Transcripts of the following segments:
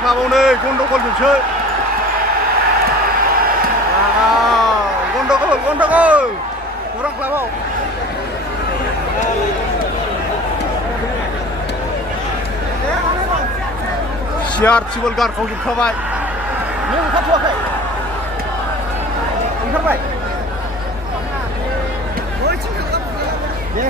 Klabauनै गन्डगोल जोंसो गन्डगोल kurang Klabau siar cibol garkau जोबखाबाय नों ओंखारथ'वाखै ओंखारबाय दे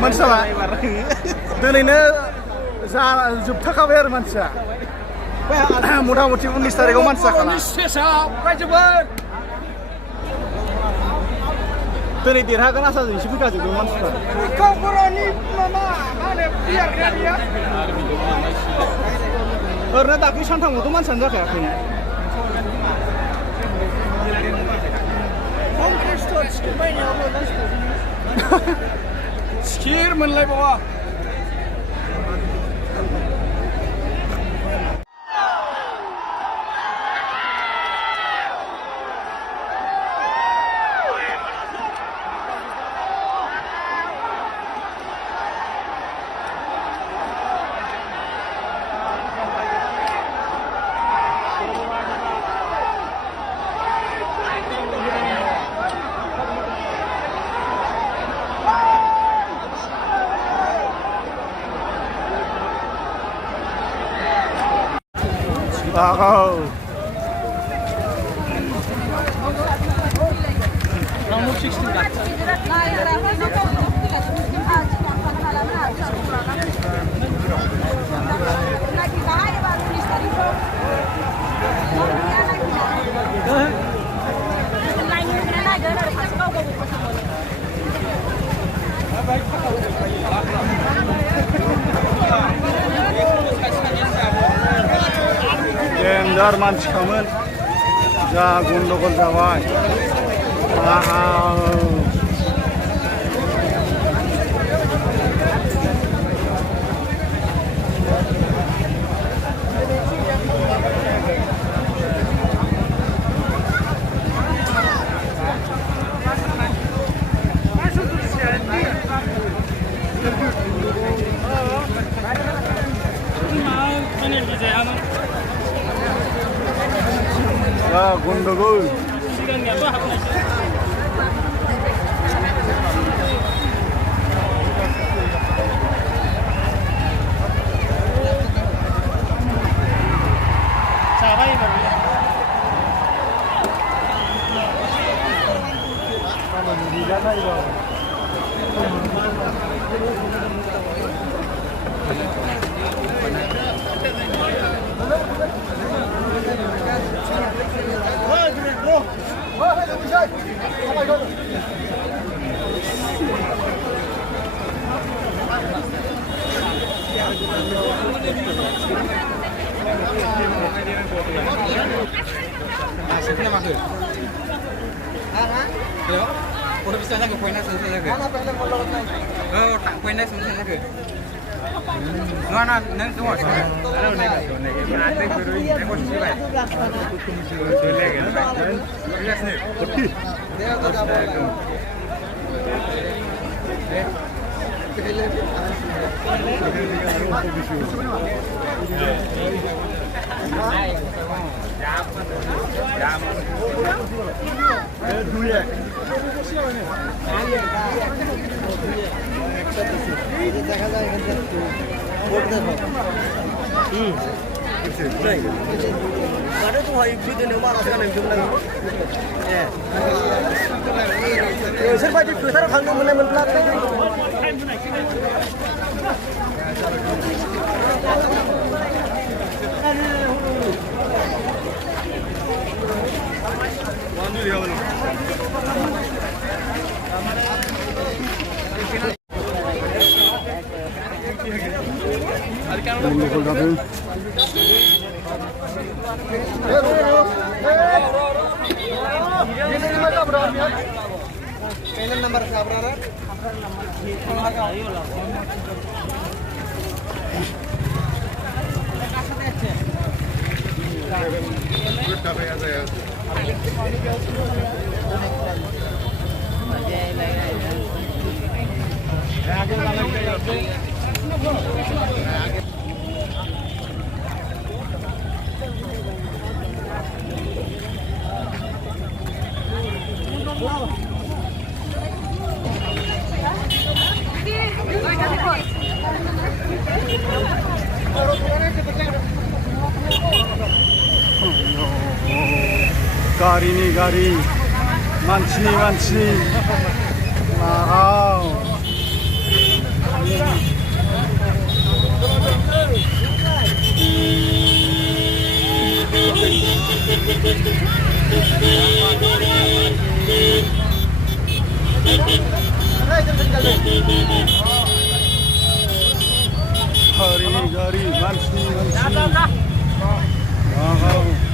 मानसिया दिनैनो जोबथाखाबाय आरो मानसिया मथा मथि 19 तारिखआव मानसि जाखाला दिनै देरहागोन आसाजों एसे फैखाजोबदों मानसिफ्रा ओरैनो दाख्लै सानथामावथ' मानसियानो जाखायाखै Skir मोनलायबावा Wow. Round 16 Dengar mancikaman, ja gundogol jawai. Ja gundogol. Udah bisa lagi poinnya selesai lagi. Tak poinnya selesai lagi. Mana neng semua. Ada neng ada baru ini posisi baik. Lihat nih. सोरबायदि फोथाराव थांनो मोननाय मोनब्ला Pailan number sa abrara? गारिनि गारि मानसिनि मानसि wow गारिनि गारि मानसिनि मानसि wow